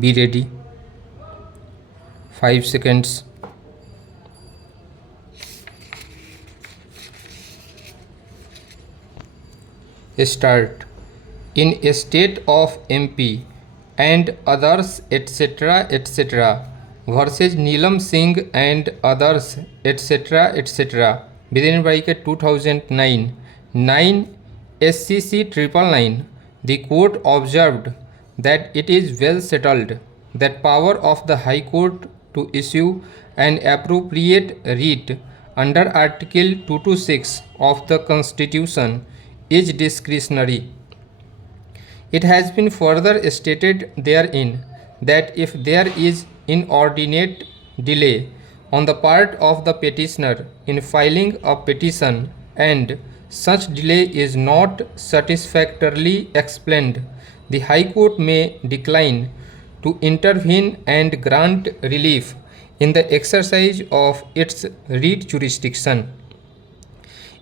Be ready. 5 seconds. Start. In a state of MP and others etc. versus Neelam Singh and others etc. within bracket 2009 9 SCC 999, the court observed that it is well settled that power of the High Court to issue an appropriate writ under Article 226 of the Constitution is discretionary. It has been further stated therein that if there is inordinate delay on the part of the petitioner in filing a petition and such delay is not satisfactorily explained, the High Court may decline to intervene and grant relief in the exercise of its writ jurisdiction.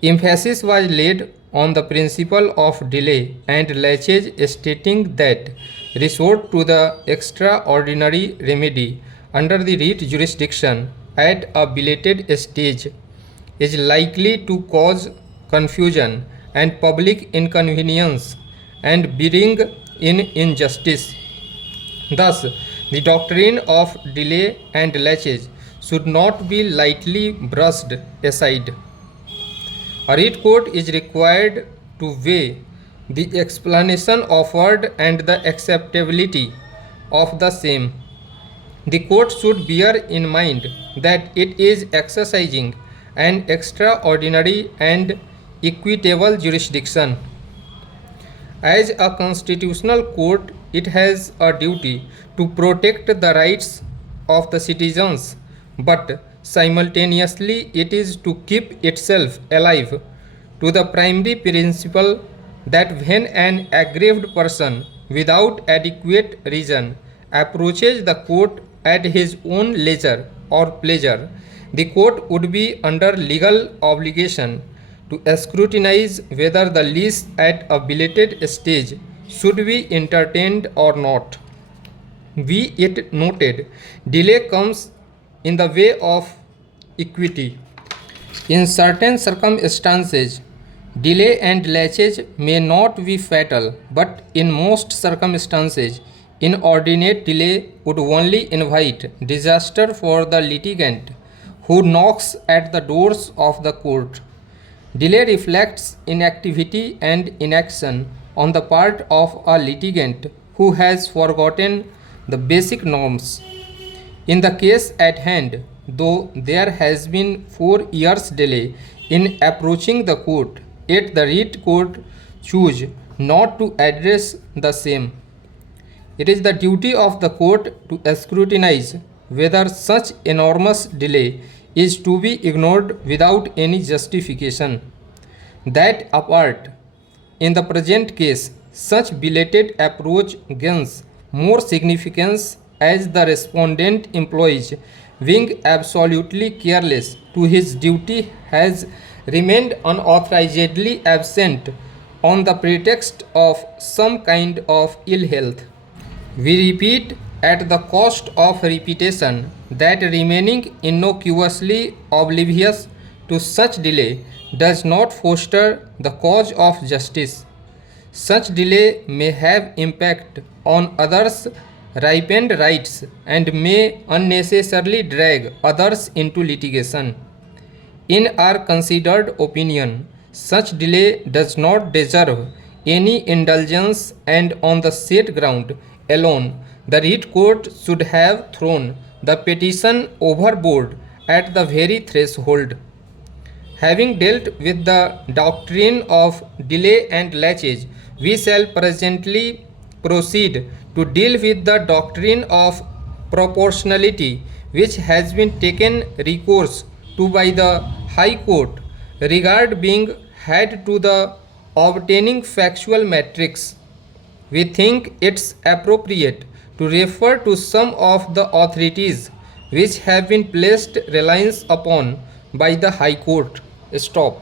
Emphasis was laid on the principle of delay and laches, stating that resort to the extraordinary remedy under the writ jurisdiction at a belated stage is likely to cause confusion and public inconvenience and bring in injustice. Thus, the doctrine of delay and laches should not be lightly brushed aside. A writ court is required to weigh the explanation offered and the acceptability of the same. The court should bear in mind that it is exercising an extraordinary and equitable jurisdiction. As a constitutional court, it has a duty to protect the rights of the citizens, but simultaneously it is to keep itself alive to the primary principle that when an aggrieved person without adequate reason approaches the court at his own leisure or pleasure, the court would be under legal obligation to scrutinize whether the lease at a belated stage should be entertained or not. Be it noted, delay comes in the way of equity. In certain circumstances, delay and laches may not be fatal, but in most circumstances, inordinate delay would only invite disaster for the litigant who knocks at the doors of the court. Delay reflects inactivity and inaction on the part of a litigant who has forgotten the basic norms. In the case at hand, though there has been 4 years delay in approaching the court, yet the writ court choose not to address the same. It is the duty of the court to scrutinize whether such enormous delay is to be ignored without any justification. That apart, in the present case, such belated approach gains more significance as the respondent employees, being absolutely careless to his duty, has remained unauthorizedly absent on the pretext of some kind of ill health. We repeat at the cost of repetition that remaining innocuously oblivious to such delay does not foster the cause of justice. Such delay may have impact on others' ripened rights and may unnecessarily drag others into litigation. In our considered opinion, such delay does not deserve any indulgence, and on the said ground alone, the writ court should have thrown the petition overboard at the very threshold. Having dealt with the doctrine of delay and laches, we shall presently proceed to deal with the doctrine of proportionality, which has been taken recourse to by the High Court, regard being had to the obtaining factual matrix. We think it's appropriate to refer to some of the authorities which have been placed reliance upon by the High Court. Stop.